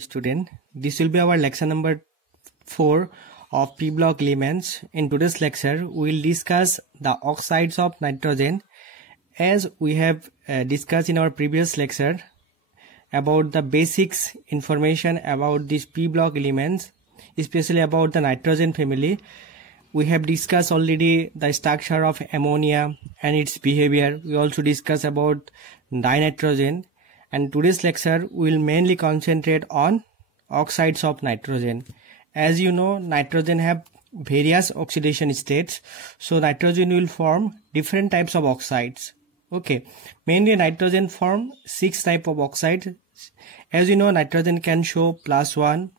Student, this will be our lecture number 4 of p block elements. In today's lecture we will discuss the oxides of nitrogen. As we have discussed in our previous lecture about the basics information about these p block elements, especially about the nitrogen family. We have discussed already the structure of ammonia and its behavior. We also discussed about dinitrogen, and today's lecture will mainly concentrate on oxides of nitrogen. As you know, nitrogen have various oxidation states, so nitrogen will form different types of oxides. Okay, mainly nitrogen form 6 type of oxides. As you know, nitrogen can show +1,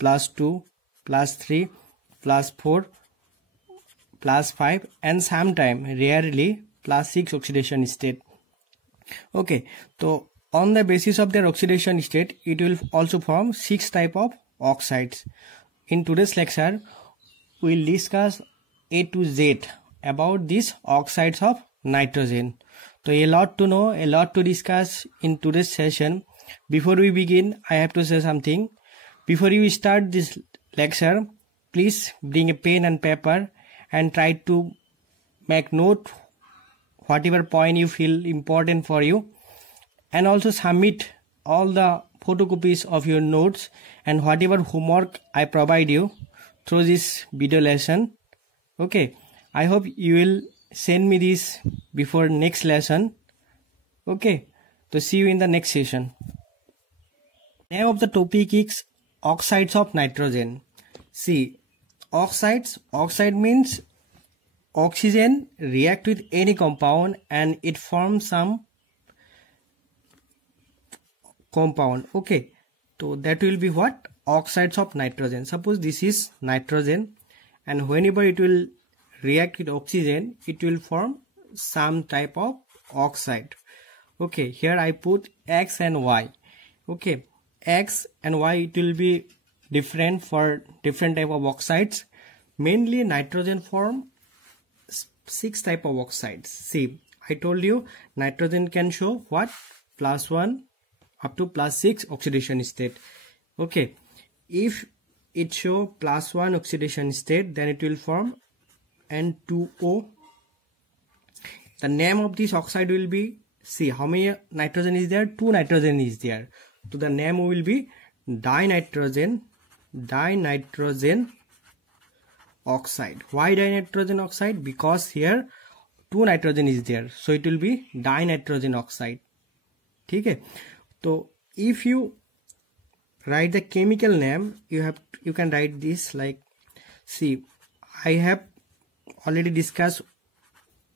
+2, +3, +4, +5 and sometime rarely +6 oxidation state. Okay, so on the basis of their oxidation state, it will also form 6 type of oxides. In today's lecture, we will discuss A to Z about these oxides of nitrogen. So a lot to know, a lot to discuss in today's session. Before we begin, I have to say something. Before you start this lecture, please bring a pen and paper and try to make note whatever point you feel important for you, and also submit all the photocopies of your notes and whatever homework I provide you through this video lesson. Okay, I hope you will send me this before next lesson. Okay, so see you in the next session. Name of the topic is oxides of nitrogen. See, oxide means oxygen react with any compound and it forms some compound. Okay, so that will be what? Oxides of nitrogen. Suppose this is nitrogen, and whenever it will react with oxygen, it will form some type of oxide. Okay, here I put X and Y. Okay, X and Y, it will be different for different type of oxides. Mainly nitrogen form 6 type of oxides. See, I told you nitrogen can show what? +1 up to +6 oxidation state. Okay, if it show +1 oxidation state, then it will form N2O. The name of this oxide will be, see how many nitrogen is there? 2 nitrogen is there. So the name will be dinitrogen oxide. Why dinitrogen oxide? Because here 2 nitrogen is there, so it will be dinitrogen oxide. Okay, so if you write the chemical name, you can write this like, see, I have already discussed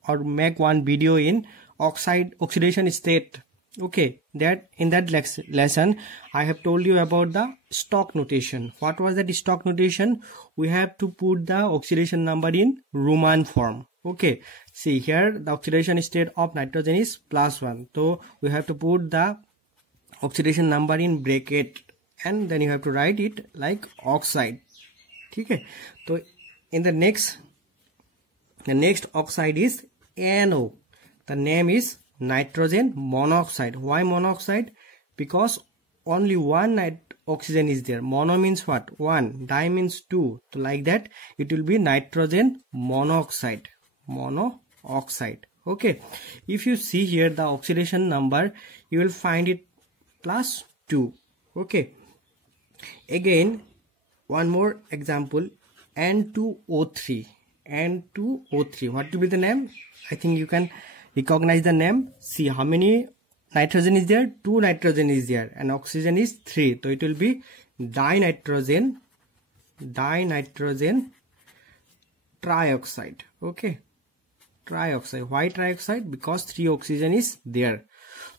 or make one video in oxidation state. Okay, that in that lesson I have told you about the stock notation. What was that stock notation? We have to put the oxidation number in Roman form. Okay, see here the oxidation state of nitrogen is +1, so we have to put the oxidation number in bracket and then you have to write it like oxide. Okay, so in the next oxide is NO. The name is nitrogen monoxide. Why monoxide? Because only one oxygen is there. Mono means what? 1. Di means 2. So like that it will be nitrogen monoxide. Okay, if you see here the oxidation number, you will find it +2. Okay, again one more example, N2O3. What will be the name? I think you can recognize the name. See how many nitrogen is there? 2 nitrogen is there and oxygen is 3, so it will be dinitrogen trioxide. Okay, trioxide. Why trioxide? Because 3 oxygen is there.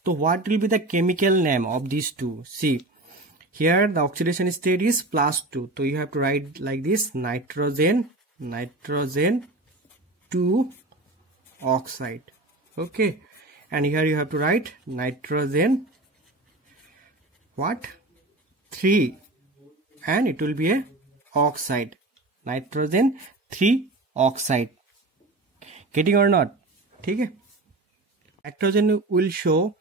So what will be the chemical name of these two? See, here the oxidation state is +2, so you have to write like this, nitrogen 2 oxide. Okay, and here you have to write nitrogen what? 3, and it will be a oxide, nitrogen 3 oxide. Getting or not? Okay, nitrogen will show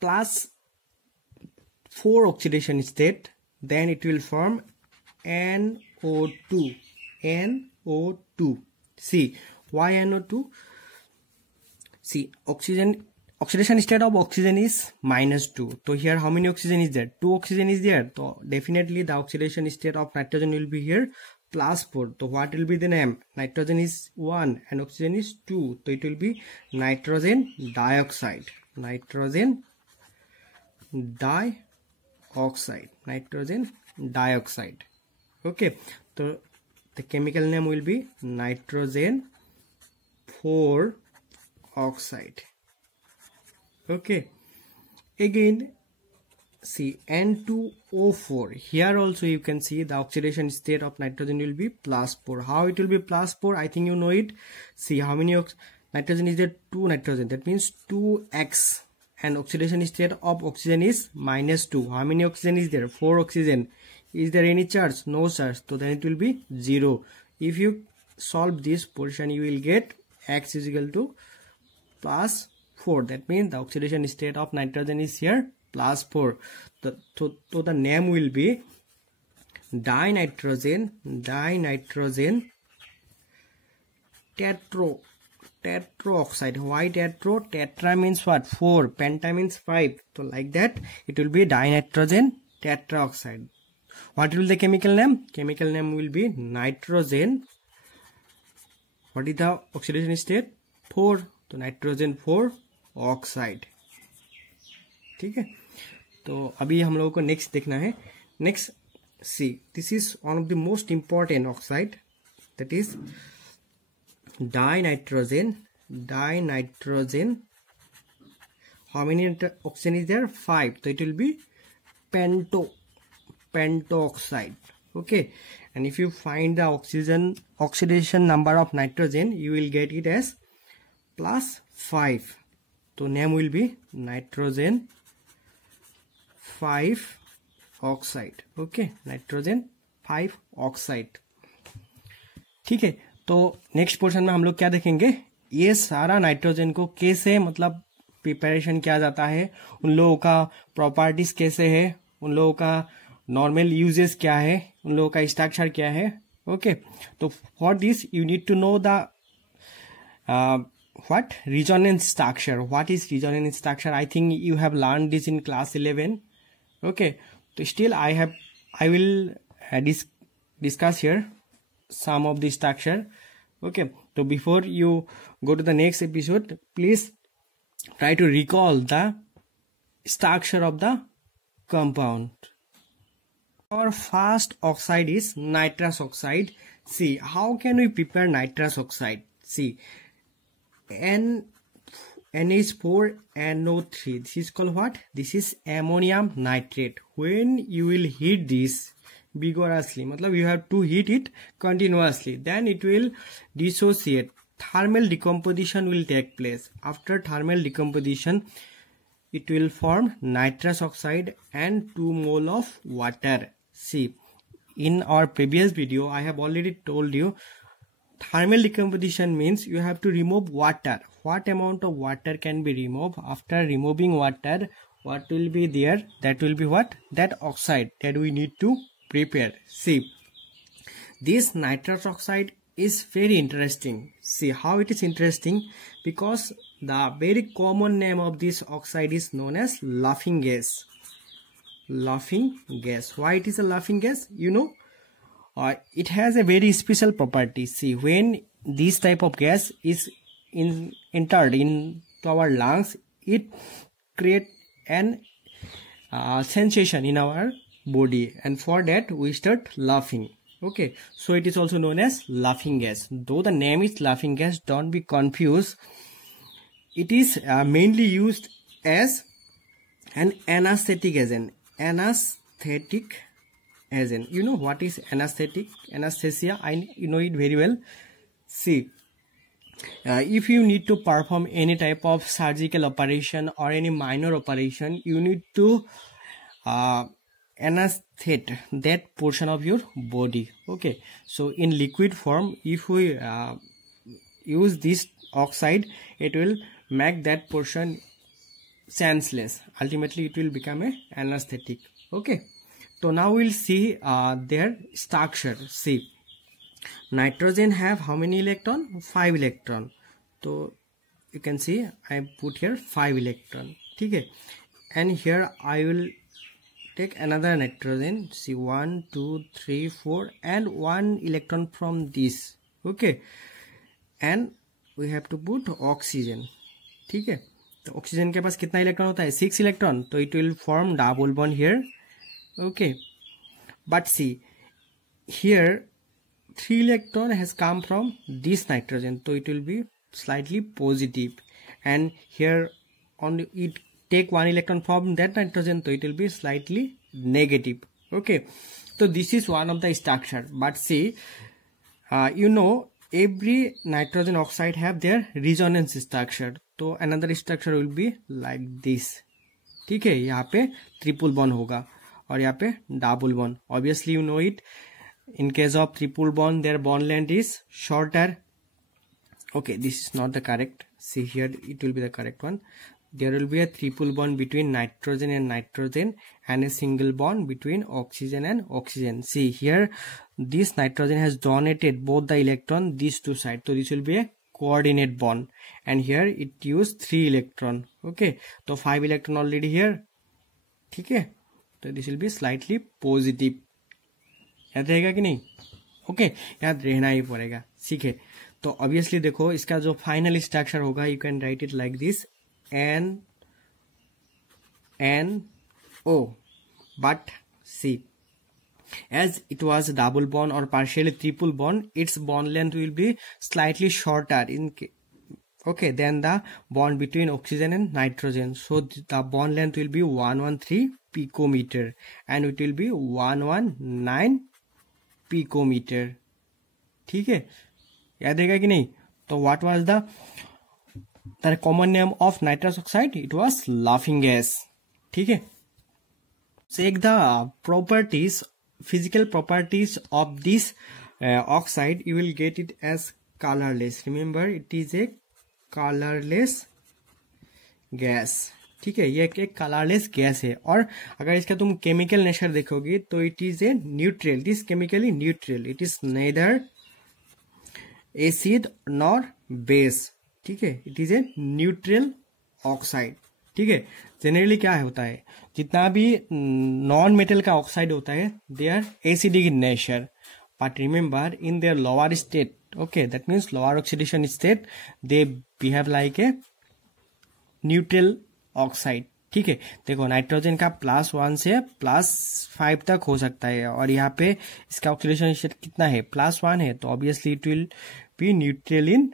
+4 oxidation state, then it will form NO2. NO2. See, why NO2? See, oxidation state of oxygen is -2. So here how many oxygen is there? 2 oxygen is there. So definitely the oxidation state of nitrogen will be here +4. So what will be the name? Nitrogen is 1 and oxygen is 2. So it will be nitrogen dioxide. Nitrogen dioxide. Nitrogen dioxide. Okay. So the chemical name will be nitrogen 4 oxide. Okay, again see N2O4. Here also you can see the oxidation state of nitrogen will be +4. How it will be +4? I think you know it. See how many nitrogen is there? 2 nitrogen. That means 2x, and oxidation state of oxygen is -2. How many oxygen is there? 4 oxygen. Is there any charge? No charge. So then it will be 0. If you solve this portion, you will get x is equal to +4. That means the oxidation state of nitrogen is here +4. So the name will be dinitrogen tetroxide. Why tetro? Tetra means what? 4. Penta means 5. So like that it will be dinitrogen tetroxide. What will the chemical name? Chemical name will be nitrogen. What is the oxidation state? 4. तो nitrogen 4 oxide. ठीक है, तो अभी हम लोगों को next देखना है. Next see, this is one of the most important oxide, that is dinitrogen. How many oxygen is there? 5. तो it will be pentoxide. Okay, and if you find the oxidation number of nitrogen, you will get it as +5. So name will be nitrogen 5 oxide. Okay, nitrogen 5 oxide. ठीक है, तो next portion में हम लोग क्या देखेंगे, ये सारा नाइट्रोजन को कैसे मतलब प्रिपरेशन किया जाता है, उन लोगों का प्रॉपर्टीज कैसे है, उन लोगों का नॉर्मल यूजेस क्या है, उन लोगों का स्ट्रक्चर क्या है. ओके, तो for this you need to know the what resonance structure. What is resonance structure? I think you have learned this in class 11. Okay, so still I will discuss here some of the structure. Okay, so before you go to the next episode, please try to recall the structure of the compound. Our first oxide is nitrous oxide. See, how can we prepare nitrous oxide? See, NH4NO3. This is called what? This is ammonium nitrate. When you will heat this vigorously, matlab you have to heat it continuously, then it will dissociate. Thermal decomposition will take place. After thermal decomposition, it will form nitrous oxide and 2 mole of water. See, in our previous video, I have already told you, thermal decomposition means you have to remove water. What amount of water can be removed? After removing water, what will be there? That will be what? That oxide that we need to prepare. See, this nitrous oxide is very interesting. See how it is interesting, because the very common name of this oxide is known as laughing gas. Laughing gas. Why it is a laughing gas? You know, it has a very special property. See, when this type of gas is entered into our lungs, it creates an sensation in our body, and for that we start laughing. Okay, so it is also known as laughing gas. Though the name is laughing gas, don't be confused. It is mainly used as an anesthetic agent. Anesthetic agent. You know what is anesthetic? Anesthesia. You know it very well. See, if you need to perform any type of surgical operation or any minor operation, you need to anesthete that portion of your body. Okay, so in liquid form, if we use this oxide, it will make that portion senseless. Ultimately it will become a anesthetic. Okay, So now we'll see their structure. See, nitrogen have how many electron? 5 electron. So you can see I put here 5 electron. Okay, and here I will take another nitrogen. See, 1 2 3 4 and 1 electron from this. Okay, and we have to put oxygen. ठीक है, तो oxygen के पास कितना electron होता है? 6 electron. तो it will form double bond here. Okay, but see here 3 electron has come from this nitrogen, so it will be slightly positive, and here only it take 1 electron from that nitrogen, so it will be slightly negative. Okay, so this is one of the structure. But see, you know, every nitrogen oxide have their resonance structure. So another structure will be like this. ठीक है, यहाँ पे triple bond होगा और यहाँ पे double bond. Obviously you know it. In case of triple bond, their bond length is shorter. Okay, this is not the correct. See here, it will be the correct one. There will be a triple bond between nitrogen and nitrogen, and a single bond between oxygen and oxygen. See here, this nitrogen has donated both the electron these two sides, so this will be a coordinate bond, and here it used 3 electron. Okay, so 5 electron already here. ठीक है, तो this will be slightly positive. याद रहेगा कि नहीं? Okay, याद रहना ही पड़ेगा. ठीक है, तो ऑब्वियसली देखो इसका जो फाइनल स्ट्रक्चर होगा, you can write it like this, NO. But see, as it was a double bond or partially triple bond, its bond length will be slightly shorter than the bond between oxygen and nitrogen. So the bond length will be 113 picometer and it will be 119 picometer. ठीक है, याद रहेगा कि नहीं? तो what was the common name of nitrous oxide? It was laughing gas. ठीक है, check the properties, physical properties of this oxide. You will get it as colorless. Remember, it is a colorless gas. ठीक है, ये एक colourless gas है. और अगर इसका तुम केमिकल नेचर देखोगे तो it is a neutral. It is chemically neutral. It is nether acid nor base. ठीक है, it is a neutral oxide. ठीक है, जनरली क्या होता है, जितना भी नॉन मेटल का ऑक्साइड होता है, they are acidic in nature. But remember, in their lower state, okay, that means lower oxidation state, they behave like a neutral oxide. ठीक है, देखो नाइट्रोजन का +1 से +5 तक हो सकता है और यहाँ पे इसका ऑक्सीडेशन स्टेट कितना है, +1 है. तो obviously it will be neutral in,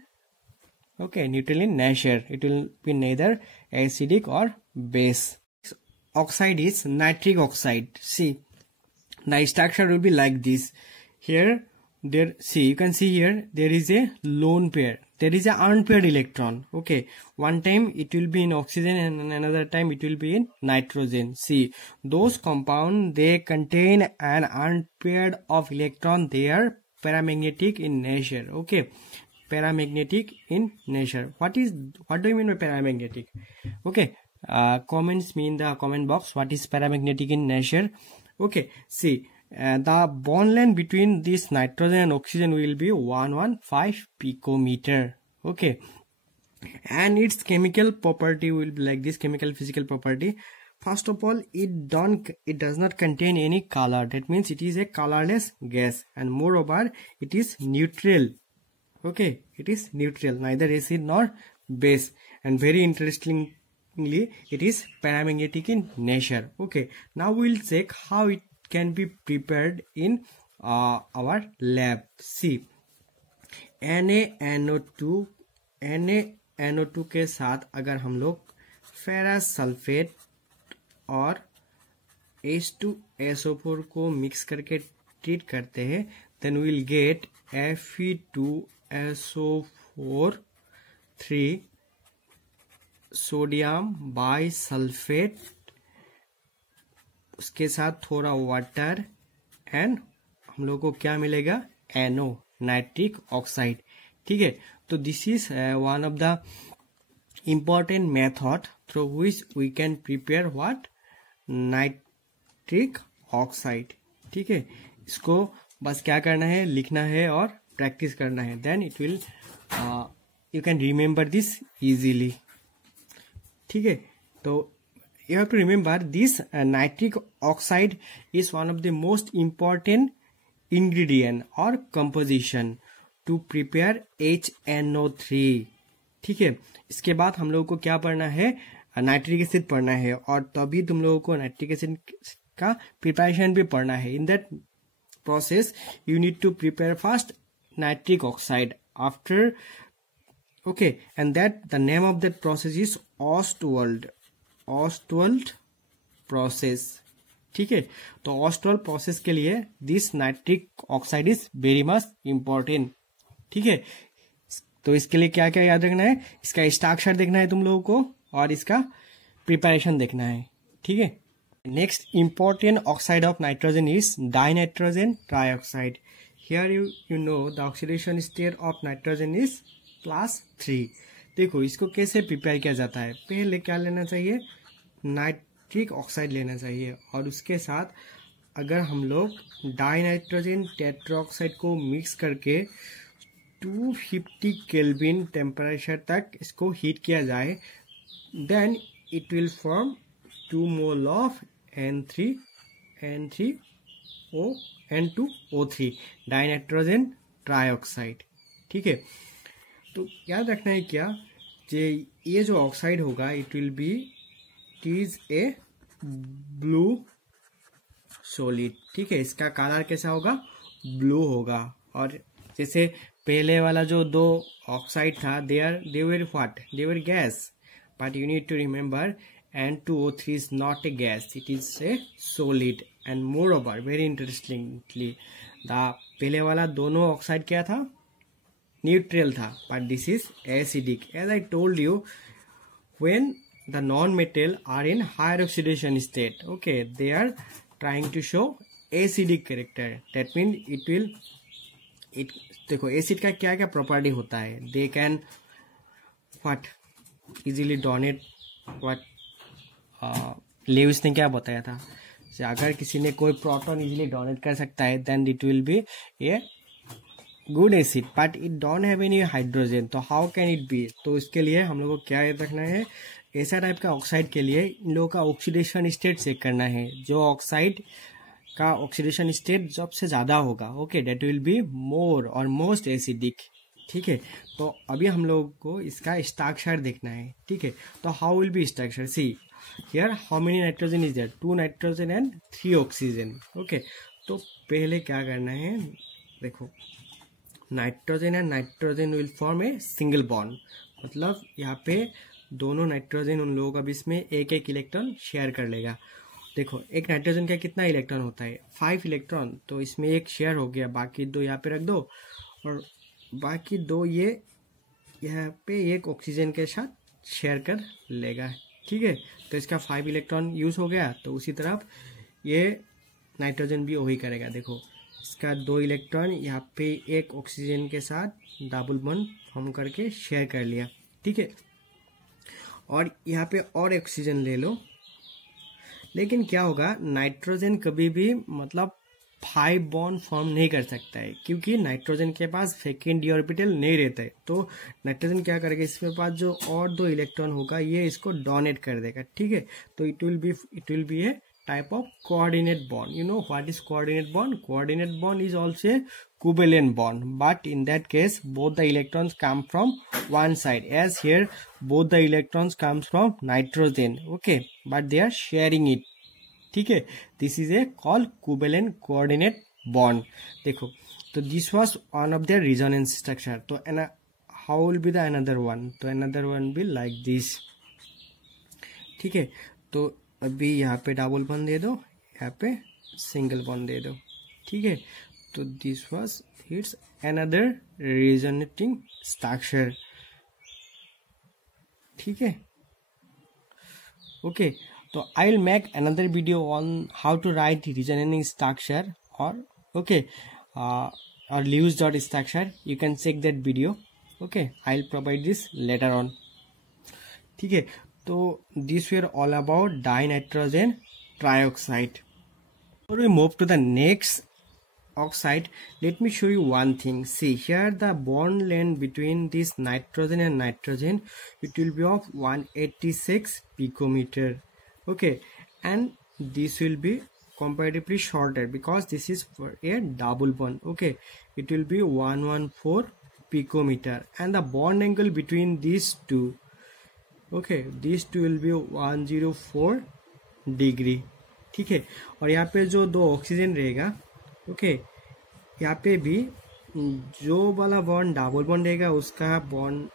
okay, neutral in nature. It will be neither acidic और base. Oxide is nitric oxide. See, the structure will be like this. Here, there, see, you can see here, there is a lone pair. There is an unpaired electron. Okay, one time it will be in oxygen and another time it will be in nitrogen. See, those compound, they contain an unpaired of electron. They are paramagnetic in nature. Okay, paramagnetic in nature. What do you mean by paramagnetic? Okay, comments me in the comment box. What is paramagnetic in nature? Okay, see, the bond length between this nitrogen and oxygen will be 115 picometer. Okay, and its chemical property will be like this. Chemical physical property, first of all, it does not contain any color. That means it is a colorless gas, and moreover it is neutral. Okay, it is neutral, neither acid nor base, and very interestingly it is paramagnetic in nature. Okay, now we will check how it can be prepared in our lab. See, NaNO2 के साथ अगर हम लोग ferrous sulphate और H2SO4 को mix करके treat करते हैं, then we will get Fe2SO4 3 sodium bisulphate, उसके साथ थोड़ा वाटर, एंड हम लोग को क्या मिलेगा, NO, नाइट्रिक ऑक्साइड. ठीक है, तो this is one of the important method through which we can prepare what, nitric oxide. ठीक है, इसको बस क्या करना है, लिखना है और प्रैक्टिस करना है, then it will you can remember this easily. ठीक है, तो you have to remember this nitric oxide is one of the most important ingredient or composition to prepare HNO3। ठीक है, इसके बाद हम लोगों को क्या पढ़ना है, नाइट्रिक एसिड पढ़ना है, और तभी तुम लोगों को नाइट्रिक एसिड का प्रिपरेशन भी पढ़ना है। In that process you need to prepare first nitric oxide after, okay, and that the name of that process is Ostwald process. ठीक है, तो ऑस्टवाल्ड प्रोसेस के लिए this nitric oxide is very much important. ठीक है, तो इसके लिए क्या क्या याद रखना है, इसका स्ट्रक्चर देखना है तुम लोगों को और इसका प्रिपरेशन देखना है। ठीक है, next important oxide of nitrogen is dinitrogen trioxide. Here you know the oxidation state of nitrogen is +3। देखो इसको कैसे प्रिपेयर किया जाता है, पहले क्या लेना चाहिए, नाइट्रिक ऑक्साइड लेना चाहिए, और उसके साथ अगर हम लोग डाइनाइट्रोजन टेट्राऑक्साइड को मिक्स करके 250 केल्विन टेम्परेचर तक इसको हीट किया जाए, then it will form 2 mole of N2O3 dinitrogen trioxide. ठीक है, तो याद रखना है क्या, ये जो ऑक्साइड होगा it is A blue solid. ठीक है, इसका कलर कैसा होगा, ब्लू होगा। और जैसे पहले वाला जो 2 ऑक्साइड था, they were gas, but you need to remember N2O3 is not a gas, it is a solid। and moreover very interestingly the पहले वाला दोनों ऑक्साइड क्या था, न्यूट्रल था, but this is acidic। as I told you, when the non-metal are in higher oxidation state, okay, they are trying to show acidic character। that means देखो acid का क्या क्या प्रॉपर्टी होता है, they can easily donate, Lewis ने क्या बताया था, अगर किसी ने कोई प्रोटॉन इजीली डोनेट कर सकता है then it will be a good acid, but it don't have any hydrogen, तो हाउ कैन इट बी। तो इसके लिए हम लोग को क्या याद रखना है, ऐसा टाइप का ऑक्साइड के लिए इन लोगों का ऑक्सीडेशन स्टेट चेक करना है। जो ऑक्साइड का ऑक्सीडेशन स्टेट सबसे ज्यादा होगा, okay, that will be more और मोस्ट एसिडिक। ठीक है, तो अभी हम लोग को इसका स्ट्रक्चर देखना है। ठीक है, तो how will be structure, see here how many nitrogen is there, 2 nitrogen and 3 oxygen. Okay, तो पहले क्या करना है, देखो nitrogen and nitrogen will form a single bond, मतलब यहाँ पे दोनों नाइट्रोजन उन लोगों का भी इसमें एक एक इलेक्ट्रॉन शेयर कर लेगा। देखो एक नाइट्रोजन का कितना इलेक्ट्रॉन होता है, 5 इलेक्ट्रॉन, तो इसमें एक शेयर हो गया, बाकी 2 यहाँ पे रख दो, और बाकी 2 ये यहाँ पे एक ऑक्सीजन के साथ शेयर कर लेगा। ठीक है, तो इसका 5 इलेक्ट्रॉन यूज हो गया, तो उसी तरफ ये नाइट्रोजन भी वही करेगा। देखो इसका 2 इलेक्ट्रॉन यहाँ पे एक ऑक्सीजन के साथ डबल बॉन्ड फॉर्म करके शेयर कर लिया। ठीक है, और यहाँ पे और ऑक्सीजन ले लो, लेकिन क्या होगा, नाइट्रोजन कभी भी मतलब 5 बॉन्ड फॉर्म नहीं कर सकता है, क्योंकि नाइट्रोजन के पास सेकेंड डी ऑर्बिटल नहीं रहता है। तो नाइट्रोजन क्या करेगा, इसके पास जो और 2 इलेक्ट्रॉन होगा ये इसको डोनेट कर देगा। ठीक है, तो it will be A type of coordinate bond. You know what is coordinate bond, coordinate bond is also a covalent bond, but in that case both the electrons come from one side, as here both the electrons comes from nitrogen, okay, but they are sharing it। ठीक है, this is a called covalent coordinate bond। देखो तो this was one of their resonance structure, तो how will be the another one, तो another one will like this। ठीक है, तो अभी यहाँ पे डबल बॉन्ड दे दो, यहाँ पे सिंगल बॉन्ड दे दो। ठीक है, तो this was its another resonating structure। ठीक है, okay, तो I will make another video on how to write resonating structure or okay or Lewis dot structure। You can check that video, okay, I'll provide this later on। ठीक है, तो this were all about dinitrogen trioxide। Before we move to the next oxide, let me show you one thing. See here, the bond length between this nitrogen and nitrogen, it will be of 186 picometer. Okay, and this will be comparatively shorter because this is for a double bond. Okay, it will be 114 picometer, and the bond angle between these two, okay, these two will be 104 degree. ठीक है, और यहाँ पे जो दो oxygen रहेगा, okay, यहाँ पे भी जो वाला बॉन्ड डबल बॉन्ड रहेगा उसका बॉन्ड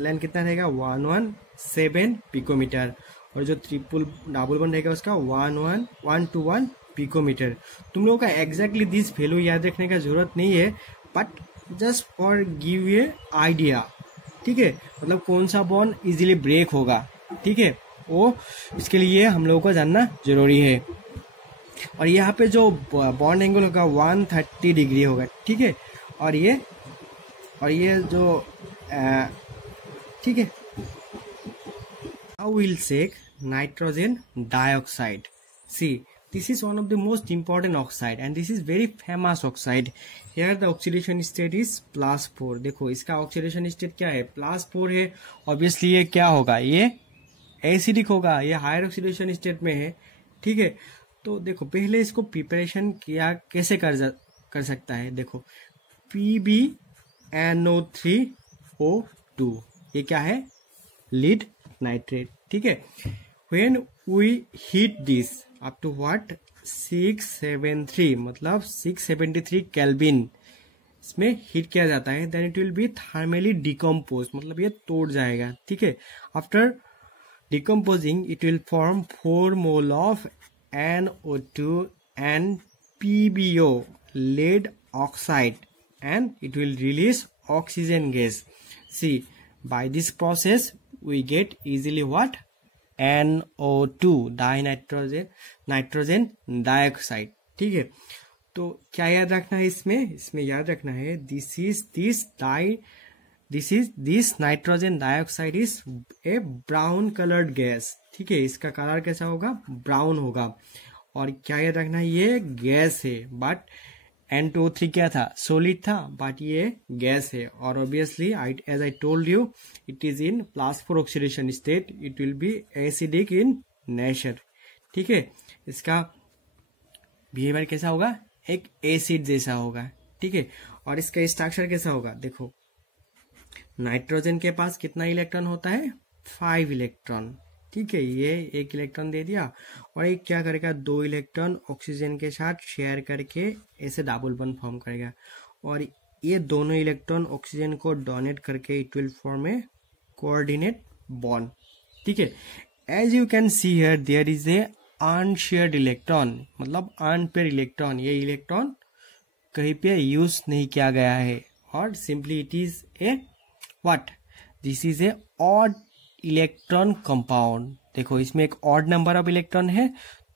लेंथ कितना रहेगा 117 पिकोमीटर, और जो ट्रिपल डबल बॉन्ड रहेगा उसका 121 पिकोमीटर. तुम लोगों का एग्जैक्टली दिस वैल्यू याद रखने का जरूरत नहीं है, but just for give a idea. ठीक है, मतलब कौन सा बॉन्ड इजीली ब्रेक होगा. ठीक है, वो इसके लिए हम लोगों को जानना जरूरी है. और यहाँ पे जो बॉन्ड एंगल होगा 130 डिग्री होगा. ठीक है, और ये जो ठीक है, now we'll check nitrogen dioxide. See, this is one of the most important oxide and this is very famous oxide. Here the oxidation state is +4. देखो इसका oxidation state क्या है, +4 है. ऑब्वियसली ये क्या होगा, ये एसिडिक होगा, ये हायर ऑक्सीडेशन स्टेट में है. ठीक है, तो देखो पहले इसको प्रिपरेशन किया कैसे कर सकता है. देखो PbNO3O2, ये क्या है, लीड नाइट्रेट. ठीक है, when we heat this up to what 673, मतलब 673 केल्विन इसमें हीट किया जाता है, then it will be thermally decompose, मतलब ये तोड़ जाएगा. ठीक है, after decomposing it will form 4 mole of NO2 and PbO, lead oxide, and it will release oxygen gas. See, by this process we get easily what, NO2, nitrogen dioxide. ठीक है, तो क्या याद रखना है इसमें याद रखना है this nitrogen dioxide is a brown colored gas. ठीक है, इसका कलर कैसा होगा, ब्राउन होगा. और क्या याद रखना है, ये गैस है, बट N2O3 क्या था, सॉलिड था, बट ये गैस है. और obviously as I told you, it is in +4 oxidation state, it will be acidic in nature. ठीक है, इसका बिहेवियर कैसा होगा, एक एसिड जैसा होगा. ठीक है, और इसका स्ट्रक्चर कैसा होगा, देखो नाइट्रोजन के पास कितना इलेक्ट्रॉन होता है, 5 इलेक्ट्रॉन. ठीक है, ये 1 इलेक्ट्रॉन दे दिया, और एक क्या करेगा, 2 इलेक्ट्रॉन ऑक्सीजन के साथ शेयर करके ऐसे डबल बॉन्ड फॉर्म करेगा, और ये दोनों इलेक्ट्रॉन ऑक्सीजन को डोनेट करके it will form a coordinate bond. ठीक है, as you can see here there is a unshared electron, मतलब अनपेयर इलेक्ट्रॉन. ये इलेक्ट्रॉन कहीं पे यूज नहीं किया गया है, और simply it is a what, this is a odd electron compound. देखो इसमें एक ऑड नंबर ऑफ इलेक्ट्रॉन है,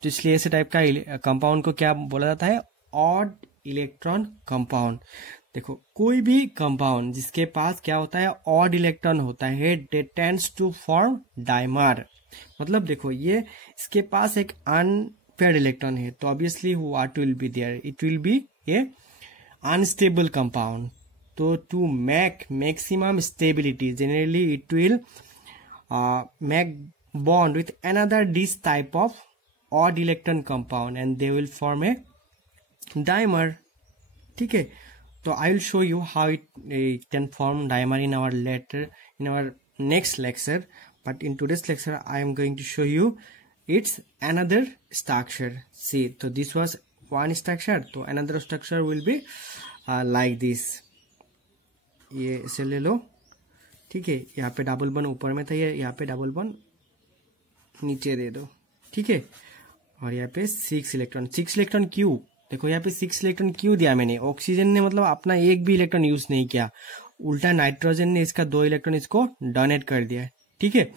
तो इसलिए ऐसे टाइप का कंपाउंड को क्या बोला जाता है, ऑड इलेक्ट्रॉन कंपाउंड. देखो कोई भी कंपाउंड जिसके पास क्या होता है, ऑड इलेक्ट्रॉन होता है, दे टेंड्स टू फॉर्म डाइमर. मतलब देखो ये इसके पास एक अनपेयर्ड इलेक्ट्रॉन है, तो obviously what will be there, it will be a unstable compound. So to make maximum stability, generally it will make bond with another this type of odd electron compound and they will form a dimer. ठीक है, तो I will show you how it can form dimer in our next lecture, but in today's lecture I am going to show you its another structure. See, so this was one structure, so another structure will be like this. ये इसे ले लो. ठीक है, यहाँ पे double bond ऊपर में था, ये यहाँ पे डबल बॉन्ड नीचे दे दो. ठीक है, और यहाँ पे 6 इलेक्ट्रॉन क्यों, देखो यहाँ पे 6 इलेक्ट्रॉन क्यों दिया मैंने, ऑक्सीजन ने मतलब अपना एक भी इलेक्ट्रॉन यूज नहीं किया, उल्टा नाइट्रोजन ने इसका 2 इलेक्ट्रॉन इसको डोनेट कर दिया. ठीक है,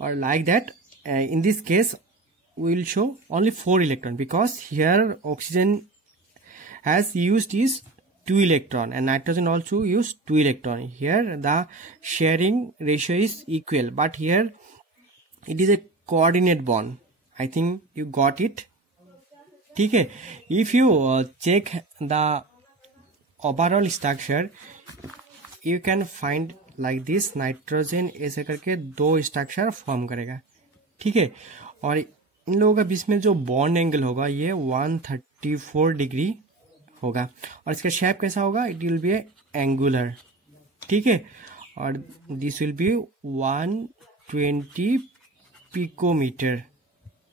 और like that in this case we will show only 4 electron because here oxygen has used is 2 electron and nitrogen also use 2 electron. Here the sharing ratio is equal, but here it is a coordinate bond. I think you got it. ठीक है. If you check the overall structure, you can find like this. Nitrogen ऐसे करके दो structure form करेगा, ठीक है. और इन लोगों के बीच में जो बॉन्ड एंगल होगा ये 134 डिग्री होगा. और इसका शेप कैसा होगा? इट विल बी एंगुलर, ठीक है. और दिस विल बी 120 पिकोमीटर,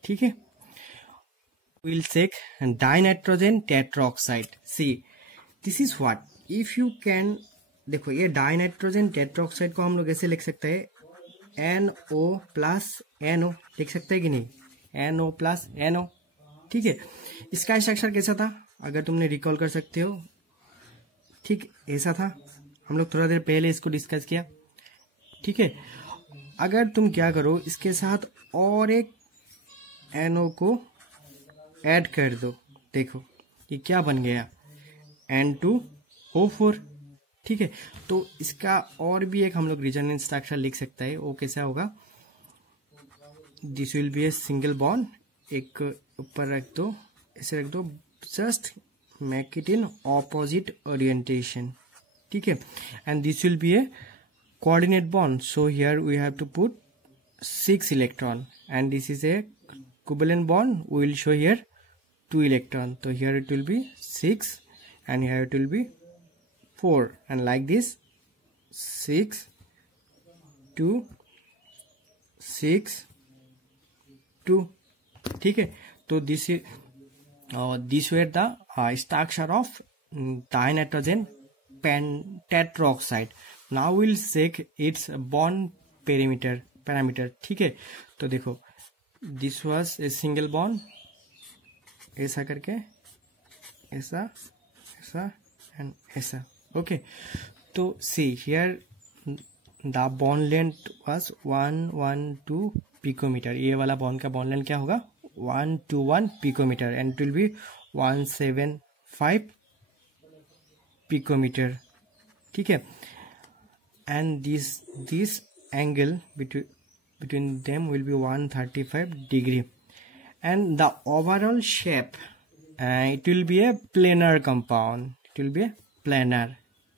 ठीक है. Will check dinitrogen tetroxide. See this is what. If you can, देखो ये डाइनाइट्रोजन टेट्राऑक्साइड को हम लोग ऐसे लिख सकते हैं, NO प्लस NO लिख सकते हैं कि नहीं? NO प्लस NO, ठीक है. इसका स्ट्रक्चर कैसा था अगर तुमने रिकॉल कर सकते हो? ठीक ऐसा था. हम लोग थोड़ा देर पहले इसको डिस्कस किया, ठीक है. अगर तुम क्या करो, इसके साथ और एक NO को ऐड कर दो, देखो ये क्या बन गया, N2O4, ठीक है. तो इसका और भी एक हम लोग रेजोनेंस स्ट्रक्चर लिख सकते हैं. वो कैसा होगा? This will be a single bond, एक ऊपर रख दो, ऐसे रख दो, just make it in opposite orientation, ठीक है. And this will be a coordinate bond. So here we have to put 6 electron and this is a covalent bond. We will show here 2 electron. So here it will be 6 and here it will be 4, and like this 6 2 6 2, ठीक है. तो this were the structure of dinitrogen tetroxide. Now we will check its bond parameter, ठीक है. तो देखो this was a single bond, ऐसा करके, ऐसा ऐसा एंड ऐसा, ओके. तो see here the bond length was 112 picometer. ये वाला बॉन्ड का बॉन्ड लेंथ क्या होगा? 121 picometer and it will be 175 picometer, ठीक है. And this angle between them will be 135 degree, and the overall shape it will be a planar compound. It will be a planar,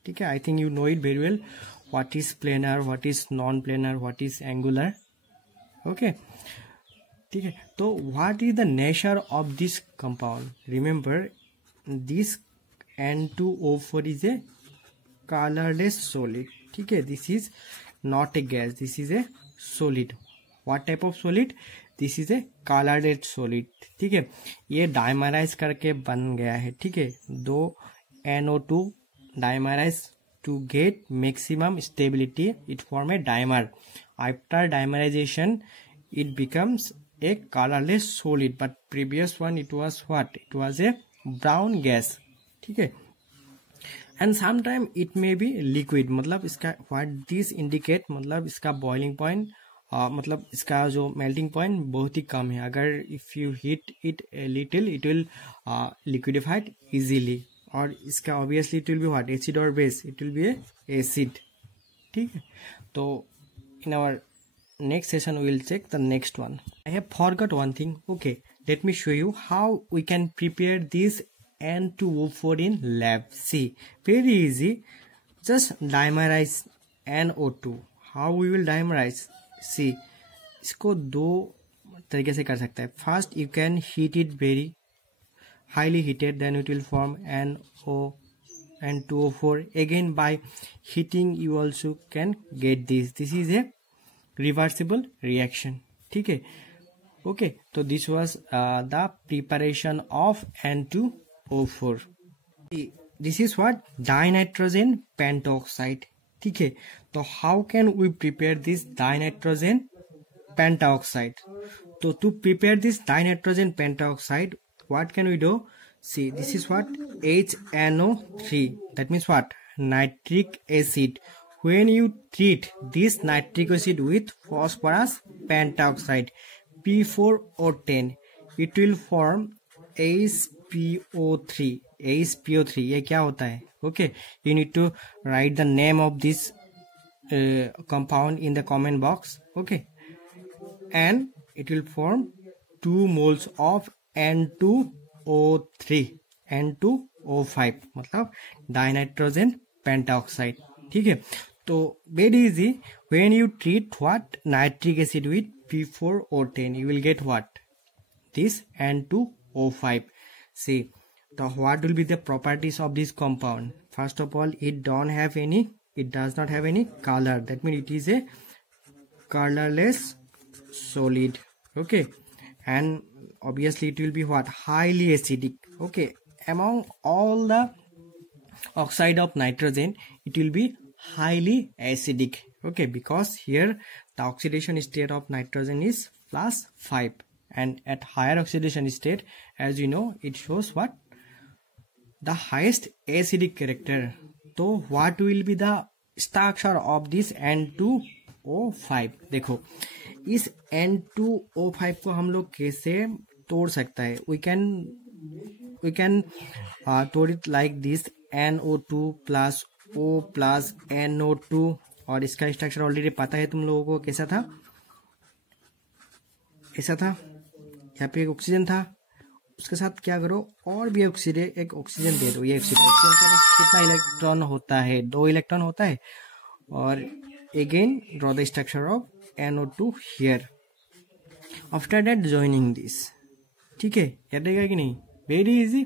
ठीक है. I think you know it very well, what is planar, what is non-planar, what is angular, okay, ठीक है. तो what is the nature of this compound? Remember this N2O4 is a colorless solid, ठीक है. This is not a gas, this is a solid. What type of solid? This is a colorless solid, ठीक है. ये dimerise करके बन गया है, ठीक है. दो NO2 dimerise to get maximum stability. It form a dimer. After dimerization it becomes a colorless solid, but previous one it was what? It was a brown gas, ठीक है. And sometime it may be liquid. मतलब इसका what this indicate, मतलब इसका boiling point मतलब इसका जो melting point बहुत ही कम है. अगर if you heat it a little it will liquefy easily. और इसका obviously it will be what? Acid or base? It will be a acid, ठीक है. तो in our next session we will check the next one. I have forgot one thing. Okay, let me show you how we can prepare this N2O4 in lab. See, very easy. Just dimerize NO2. How we will dimerize? See, इसको दो तरीके से कर सकते हैं. First you can heat it very highly heated, then it will form N2O4. Again by heating you also can get this. This is a reversible reaction, ठीक है. Okay, so this was the preparation of N2O4. This is what? Dinitrogen pentoxide, ठीक है. तो how can we prepare this dinitrogen pentoxide? So to prepare this dinitrogen pentoxide, what can we do? See, this is what? HNO3. That means what? Nitric acid. When you treat this nitric acid with phosphorus pentoxide P4O10, it will form HPO3. HPO3 ये क्या होता है? Okay, you need to write the name of this compound in the comment box. Okay, and it will form 2 moles of N2 NO3 N2O5 मतलब dinitrogen pentoxide. ठीक है, तो very easy, when you treat what nitric acid with P4O10 you will get what, this N2O5. See, what will be the properties of this compound? First of all, it does not have any color, that means it is a colorless solid. Okay, and obviously it will be what, highly acidic. Okay, among all the oxide of nitrogen it will be highly acidic. Okay, because here the oxidation state of nitrogen is +5, and at higher oxidation state, as you know, it shows what, the highest acidic character. So what will be the structure of this N2O5? देखो, इस N2O5 को हम लोग कैसे तोड़ सकता है? We can तोड़ it like this, NO2 plus O plus NO2, और इसका स्ट्रक्चर ऑलरेडी पता है तुम लोगों को, कैसा था, ऐसा था, यहाँ पे एक ऑक्सीजन था, उसके साथ क्या करो, और भी एक ऑक्सीजन दे दो। ये ऑक्सीजन के पास कितना इलेक्ट्रॉन होता है, 2 इलेक्ट्रॉन होता है, और again draw the structure of NO2 here, after that joining this. ठीक है, याद रहेगा कि नहीं? Very easy.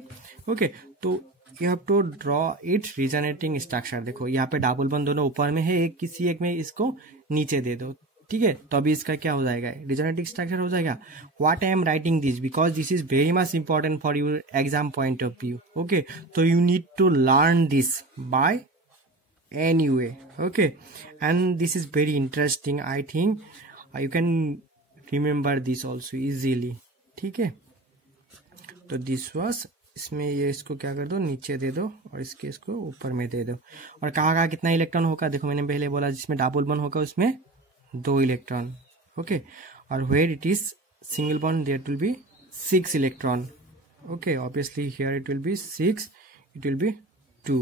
ओके, तो you have to draw it resonating structure. देखो यहाँ पे डबल बॉन्ड दोनों ऊपर में है, किसी एक में इसको नीचे दे दो। ठीक है, तो अभी इसका क्या हो जाएगा, रिजनेटिंग स्ट्रक्चर हो जाएगा। What I am writing this because this is very much important for your exam point of view. Okay, तो you need to learn this by any way. Okay, and this is very interesting, I think you can remember this also easily. ठीक है, तो this was, इसमें ये इसको क्या कर दो, नीचे दे दो, और इसको ऊपर में दे दो। और कहाँ कितना इलेक्ट्रॉन होगा, देखो मैंने पहले बोला जिसमें डबल बॉन्ड होगा उसमें 2 इलेक्ट्रॉन। ओके, और where it is single bond there will be 6 electron. Okay, obviously here it will be 6, it will be 2,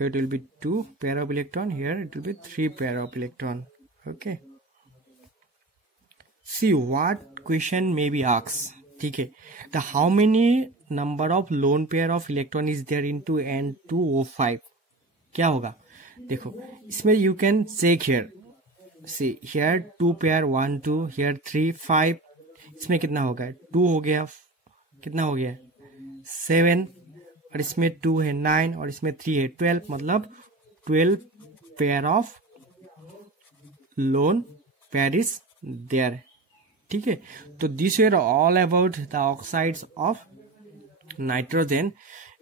here it will be 2 pair of electron, here it will be 3 pair of electron. Okay, see what question may be asked. ठीक है, the how many number of lone pair of electron is there into N2O5? क्या होगा, देखो इसमें you can check here, see here 2 pair 1 2, here 3 5, इसमें कितना होगा, 2 हो गया, कितना हो गया 7, और इसमें 2 है 9, और इसमें 3 है 12, मतलब 12 pair of lone pair is there. ठीक है, तो this were all about the oxides of nitrogen.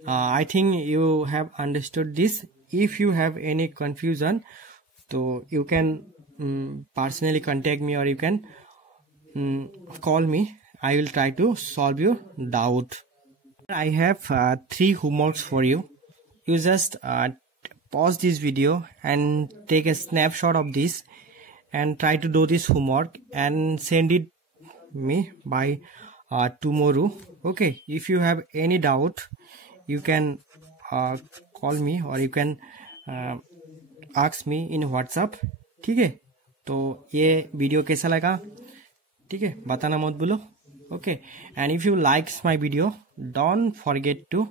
I think you have understood this. If you have any confusion तो you can personally contact me, or you can call me. I will try to solve your doubt. I have 3 homeworks for you. You just pause this video and take a snapshot of this and try to do this homework and send it me by tomorrow. Okay, if you have any doubt you can call me, or you can ask me in WhatsApp. ठीक है, तो ये video कैसा लगा, ठीक है, बताना मत भूलो. Okay, and if you likes my video, don't forget to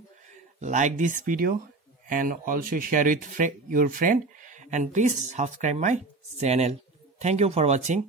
like this video and also share with your friend, and please subscribe my channel. Thank you for watching.